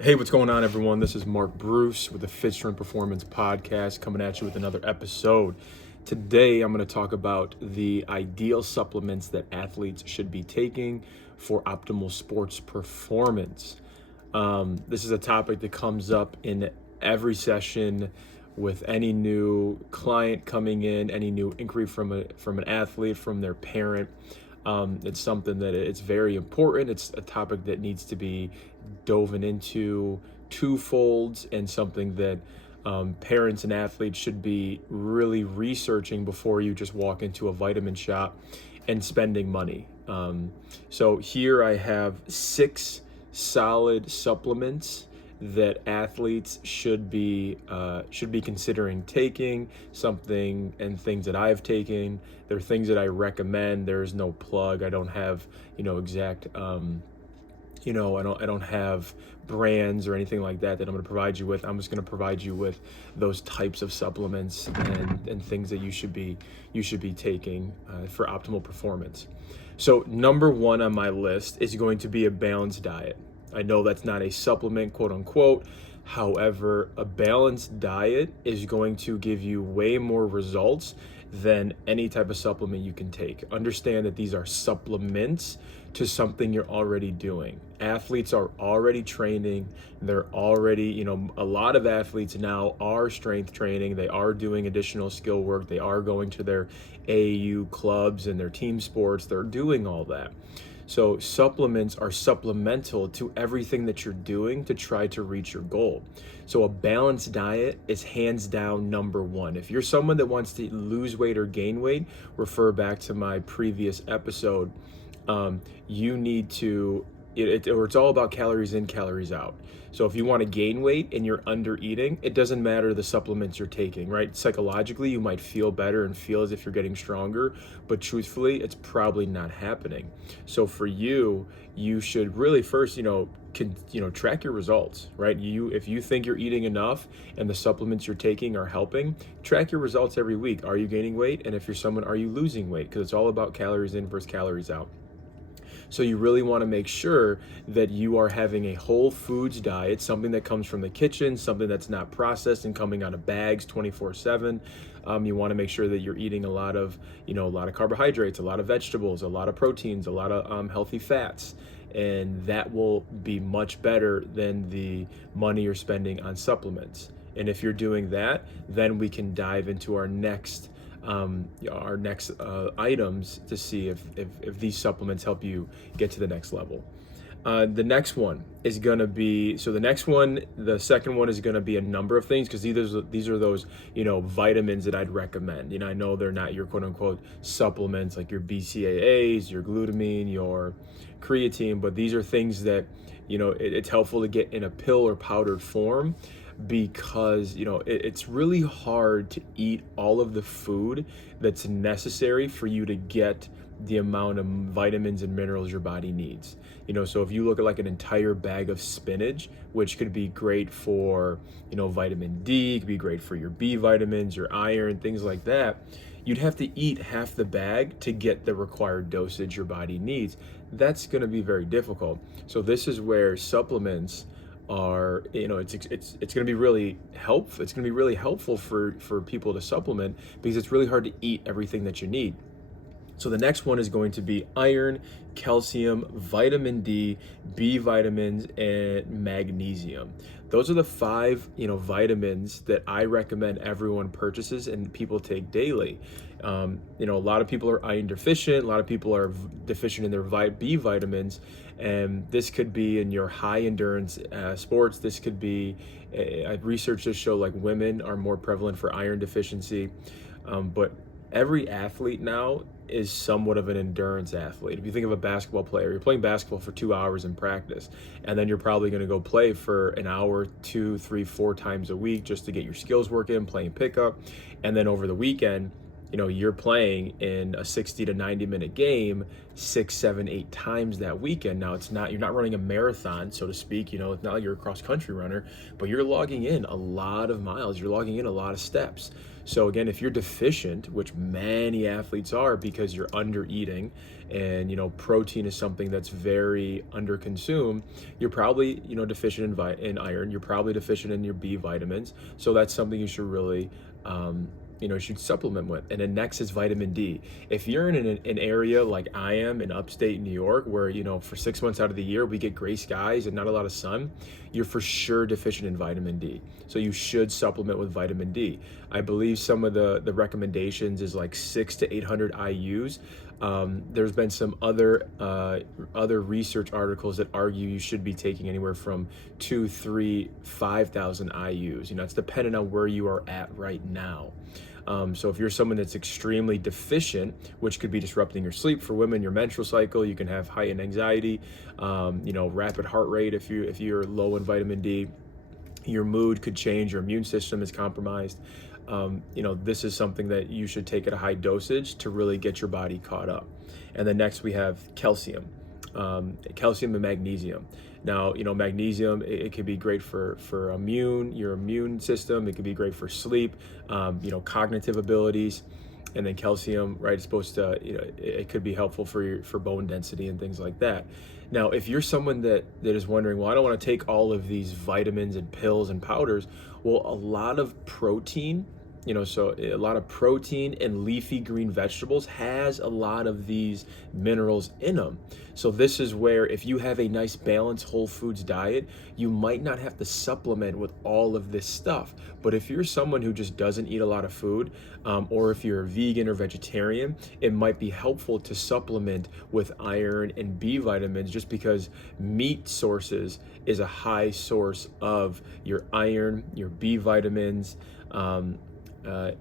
Hey, what's going on, everyone? This is Mark Bruce with the Fit Strength Performance Podcast coming at you with another episode. Today, I'm going to talk about the ideal supplements that athletes should be taking for optimal sports performance. This is a topic that comes up in every session with any new client coming in, any new inquiry from an athlete, from their parent. It's something that it's very important. It's a topic that needs to be dove into twofolds, and something that parents and athletes should be really researching before you just walk into a vitamin shop and spending money. So here I have 6 solid supplements that athletes should be considering taking. Something and things that I've taken. They're things that I recommend. There's no plug. I don't have exact I don't have brands or anything like that I'm going to provide you with. I'm just going to provide you with those types of supplements and things that you should be taking for optimal performance. So number one on my list is going to be a balanced diet. I know that's not a supplement, quote unquote. However, a balanced diet is going to give you way more results than any type of supplement you can take. Understand that these are supplements to something you're already doing. Athletes are already training. They're already, a lot of athletes now are strength training. They are doing additional skill work. They are going to their AAU clubs and their team sports. They're doing all that. So supplements are supplemental to everything that you're doing to try to reach your goal. So a balanced diet is hands down number one. If you're someone that wants to lose weight or gain weight, refer back to my previous episode. You need to, it's all about calories in, calories out. So if you want to gain weight and you're under eating, it doesn't matter the supplements you're taking, right? Psychologically, you might feel better and feel as if you're getting stronger, but truthfully, it's probably not happening. So for you, you should really first, track your results, right? If you think you're eating enough and the supplements you're taking are helping, track your results every week. Are you gaining weight? And if you're someone, are you losing weight? Because it's all about calories in versus calories out. So you really want to make sure that you are having a whole foods diet, something that comes from the kitchen, something that's not processed and coming out of bags 24/7. You want to make sure that you're eating a lot of carbohydrates, a lot of vegetables, a lot of proteins, a lot of healthy fats. And that will be much better than the money you're spending on supplements. And if you're doing that, then we can dive into our next items to see if these supplements help you get to the next level. The next one is going to be, the second one is going to be a number of things, because these are those, vitamins that I'd recommend. I know they're not your quote unquote supplements like your BCAAs, your glutamine, your creatine, but these are things that, it's helpful to get in a pill or powdered form, because it's really hard to eat all of the food that's necessary for you to get the amount of vitamins and minerals your body needs. So if you look at like an entire bag of spinach, which could be great for vitamin D, could be great for your B vitamins, your iron, things like that, you'd have to eat half the bag to get the required dosage your body needs. That's going to be very difficult. So this is where supplements are, it's going to be really helpful. It's going to be really helpful for people to supplement, because it's really hard to eat everything that you need. So the next one is going to be iron, calcium, vitamin D, B vitamins, and magnesium. Those are the 5, vitamins that I recommend everyone purchases and people take daily. A lot of people are iron deficient. A lot of people are deficient in their B vitamins, and this could be in your high endurance sports. This could be, research to show like women are more prevalent for iron deficiency, but every athlete now is somewhat of an endurance athlete. If you think of a basketball player, you're playing basketball for 2 hours in practice, and then you're probably going to go play for an hour, 2, 3, 4 times a week just to get your skills work in, playing pickup. And then over the weekend, you're playing in a 60 to 90-minute game 6, 7, 8 times that weekend. Now, you're not running a marathon, so to speak. It's not like you're a cross country runner, but you're logging in a lot of miles. You're logging in a lot of steps. So again, if you're deficient, which many athletes are because you're under eating, and protein is something that's very under consumed, you're probably deficient in iron. You're probably deficient in your B vitamins. So that's something you should really should supplement with. And then next is vitamin D. If you're in an area like I am in upstate New York, where for 6 months out of the year we get gray skies and not a lot of sun, you're for sure deficient in vitamin D. So you should supplement with vitamin D. I believe some of the recommendations is like 600 to 800 IUs. There's been some other research articles that argue you should be taking anywhere from 2, 3, 5,000 IUs. It's dependent on where you are at right now. So if you're someone that's extremely deficient, which could be disrupting your sleep, for women, your menstrual cycle, you can have heightened anxiety, rapid heart rate if you're low in vitamin D. Your mood could change, your immune system is compromised. This is something that you should take at a high dosage to really get your body caught up. And then next we have calcium. Calcium and magnesium. Now, magnesium, it can be great for your immune system. It can be great for sleep, cognitive abilities. And then calcium, right, is supposed to, it could be helpful for bone density and things like that. Now, if you're someone that is wondering, well, I don't want to take all of these vitamins and pills and powders, well, a lot of protein, so a lot of protein and leafy green vegetables has a lot of these minerals in them. So this is where if you have a nice balanced whole foods diet, you might not have to supplement with all of this stuff. But if you're someone who just doesn't eat a lot of food, or if you're a vegan or vegetarian, it might be helpful to supplement with iron and B vitamins, just because meat sources is a high source of your iron, your B vitamins,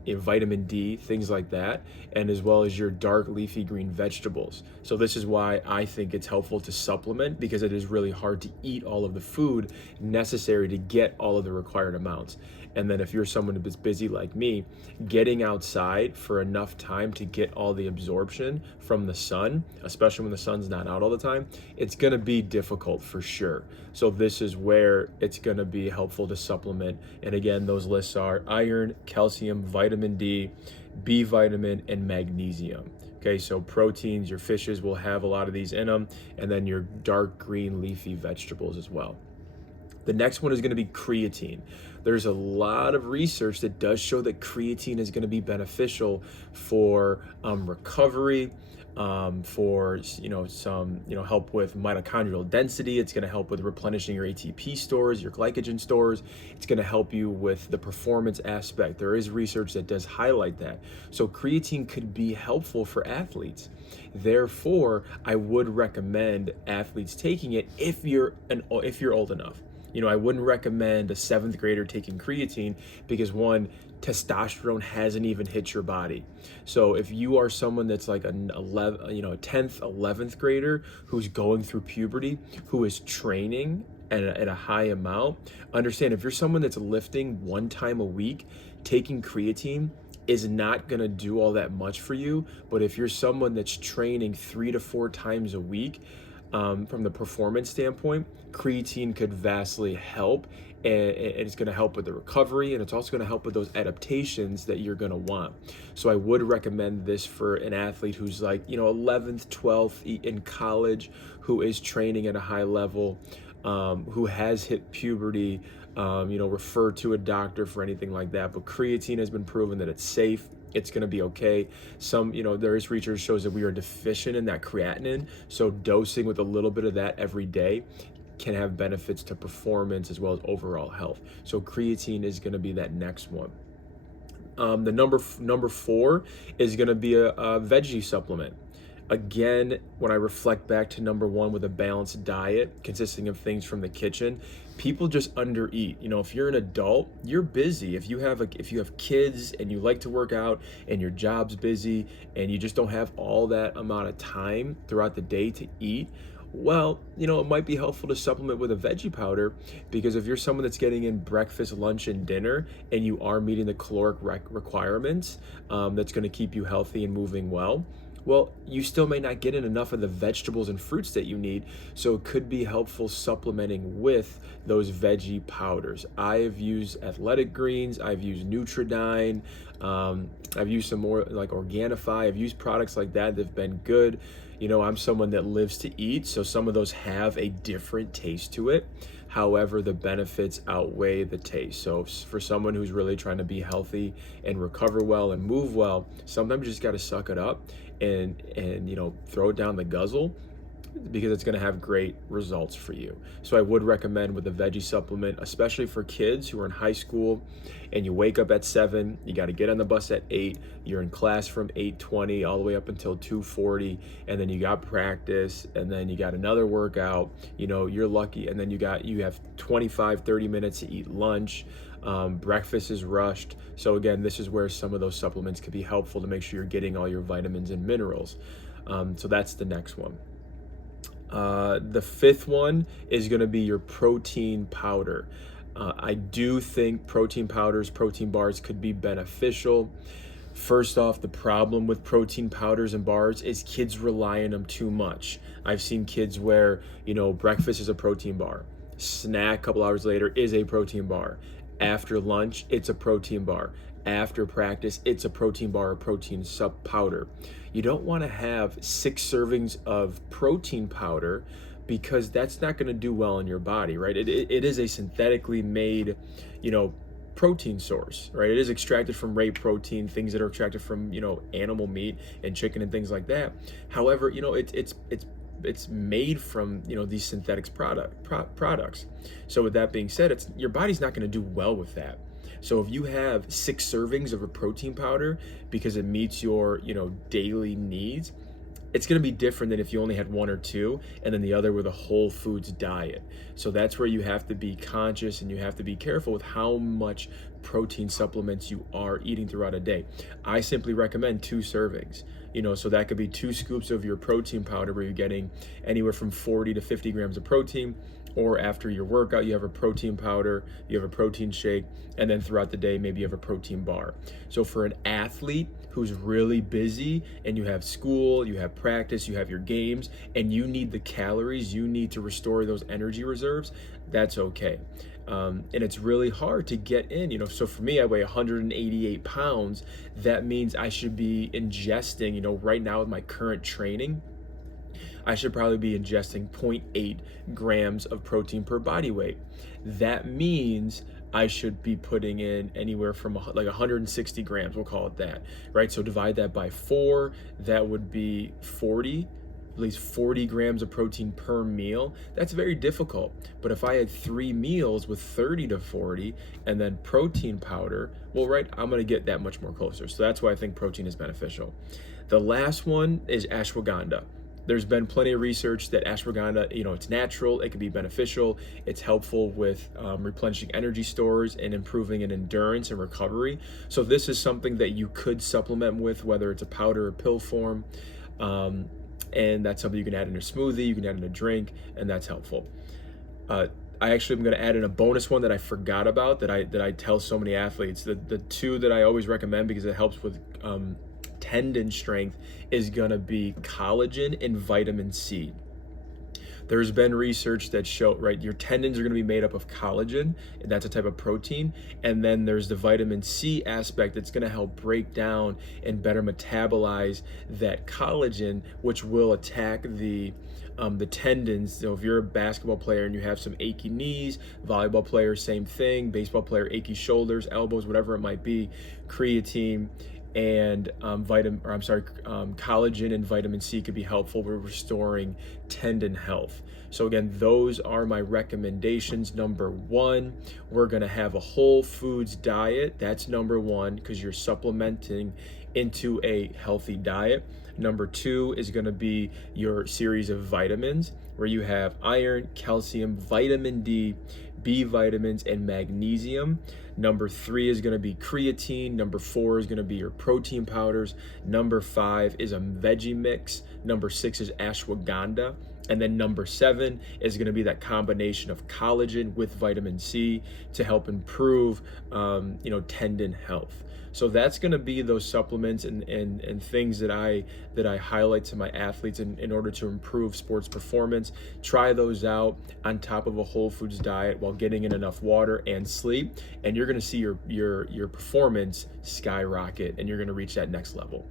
vitamin D, things like that, and as well as your dark leafy green vegetables. So this is why I think it's helpful to supplement, because it is really hard to eat all of the food necessary to get all of the required amounts. And then if you're someone that's busy like me, getting outside for enough time to get all the absorption from the sun, especially when the sun's not out all the time, it's going to be difficult for sure. So this is where it's going to be helpful to supplement. And again, those lists are iron, calcium, vitamin D, B vitamin, and magnesium. Okay, so proteins, your fishes will have a lot of these in them, and then your dark green leafy vegetables as well. The next one is going to be creatine. There's a lot of research that does show that creatine is going to be beneficial for recovery, for some help with mitochondrial density. It's going to help with replenishing your ATP stores, your glycogen stores. It's going to help you with the performance aspect. There is research that does highlight that. So creatine could be helpful for athletes. Therefore, I would recommend athletes taking it if you're old enough. I wouldn't recommend a 7th grader taking creatine, because one, testosterone hasn't even hit your body. So if you are someone that's like a 10th, 11th grader who's going through puberty, who is training at a high amount, understand, if you're someone that's lifting 1 time a week, taking creatine is not going to do all that much for you. But if you're someone that's training 3 to 4 times a week, from the performance standpoint, creatine could vastly help, and it's going to help with the recovery, and it's also going to help with those adaptations that you're going to want. So I would recommend this for an athlete who's like 11th, 12th in college, who is training at a high level, who has hit puberty, refer to a doctor for anything like that. But creatine has been proven that it's safe. It's going to be okay. There is research shows that we are deficient in that creatinine. So dosing with a little bit of that every day can have benefits to performance as well as overall health. So creatine is going to be that next one. The number 4 is going to be a veggie supplement. Again, when I reflect back to number 1 with a balanced diet consisting of things from the kitchen, people just undereat. If you're an adult, you're busy. If you have kids and you like to work out and your job's busy and you just don't have all that amount of time throughout the day to eat, Well, it might be helpful to supplement with a veggie powder, because if you're someone that's getting in breakfast, lunch, and dinner, and you are meeting the caloric requirements, that's going to keep you healthy and moving well, you still may not get in enough of the vegetables and fruits that you need. So it could be helpful supplementing with those veggie powders. I've used Athletic Greens, I've used Nutridyne, I've used some more like Organifi. I've used products like that that've been good. I'm someone that lives to eat, so some of those have a different taste to it. However, the benefits outweigh the taste. So for someone who's really trying to be healthy and recover well and move well, sometimes you just got to suck it up and throw it down the guzzle, because it's going to have great results for you. So I would recommend with a veggie supplement, especially for kids who are in high school and you wake up at 7, you got to get on the bus at 8, you're in class from 8:20 all the way up until 2:40, and then you got practice, and then you got another workout, you're lucky, and then you have 25-30 minutes to eat lunch. Breakfast is rushed. So again, this is where some of those supplements could be helpful to make sure you're getting all your vitamins and minerals. So that's the next one. The fifth one is going to be your protein powder. I do think protein powders, protein bars could be beneficial. First off, the problem with protein powders and bars is kids rely on them too much. I've seen kids where, breakfast is a protein bar, snack a couple hours later is a protein bar, after lunch, it's a protein bar, after practice, it's a protein bar or protein sub powder. You don't want to have 6 servings of protein powder, because that's not going to do well in your body, right? It is a synthetically made, protein source, right? It is extracted from whey protein, things that are extracted from, animal meat and chicken and things like that. However, it's made from these synthetics products. So with that being said, your body's not going to do well with that. So if you have 6 servings of a protein powder because it meets your daily needs, it's going to be different than if you only had 1 or 2 and then the other with a whole foods diet. So that's where you have to be conscious and you have to be careful with how much protein supplements you are eating throughout a day. I simply recommend 2 servings. So that could be 2 scoops of your protein powder where you're getting anywhere from 40 to 50 grams of protein, or after your workout, you have a protein powder, you have a protein shake, and then throughout the day, maybe you have a protein bar. So for an athlete who's really busy and you have school, you have practice, you have your games, and you need the calories, you need to restore those energy reserves, that's okay. And it's really hard to get in, so for me, I weigh 188 pounds. That means I should be ingesting, right now with my current training, I should probably be ingesting 0.8 grams of protein per body weight. That means I should be putting in anywhere from like 160 grams, we'll call it that, right? So divide that by 4, that would be 40, at least 40 grams of protein per meal. That's very difficult. But if I had 3 meals with 30 to 40 and then protein powder, well, right, I'm gonna get that much more closer. So that's why I think protein is beneficial. The last one is ashwagandha. There's been plenty of research that ashwagandha, it's natural, it can be beneficial, it's helpful with replenishing energy stores and improving in endurance and recovery. So this is something that you could supplement with, whether it's a powder or pill form, and that's something you can add in a smoothie, you can add in a drink, and that's helpful. I actually am going to add in a bonus one that I forgot about that I tell so many athletes. The 2 that I always recommend because it helps with tendon strength is going to be collagen and vitamin C. There's been research that show, right, your tendons are going to be made up of collagen, and that's a type of protein, and then there's the vitamin C aspect that's going to help break down and better metabolize that collagen, which will attack the tendons. So if you're a basketball player and you have some achy knees, volleyball player, same thing, baseball player, achy shoulders, elbows, whatever it might be, creatine and collagen and vitamin C could be helpful with restoring tendon health. So again, those are my recommendations. Number 1, we're gonna have a whole foods diet. That's number 1, because you're supplementing into a healthy diet. Number 2 is gonna be your series of vitamins, where you have iron, calcium, vitamin D, B vitamins, and magnesium. Number 3 is going to be creatine. Number 4 is going to be your protein powders. Number 5 is a veggie mix. Number 6 is ashwagandha. And then number 7 is going to be that combination of collagen with vitamin C to help improve, tendon health. So that's going to be those supplements and things that I highlight to my athletes in order to improve sports performance. Try those out on top of a whole foods diet while getting in enough water and sleep, and you're going to see your performance skyrocket, and you're going to reach that next level.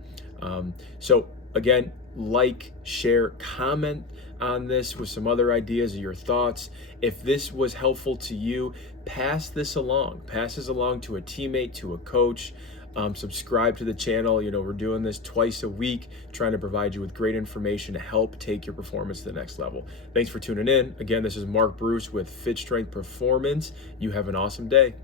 So again, like, share, comment on this with some other ideas or your thoughts. If this was helpful to you, pass this along to a teammate, to a coach. Subscribe to the channel. We're doing this twice a week, trying to provide you with great information to help take your performance to the next level. Thanks for tuning in. Again, this is Mark Bruce with Fit Strength Performance. You have an awesome day.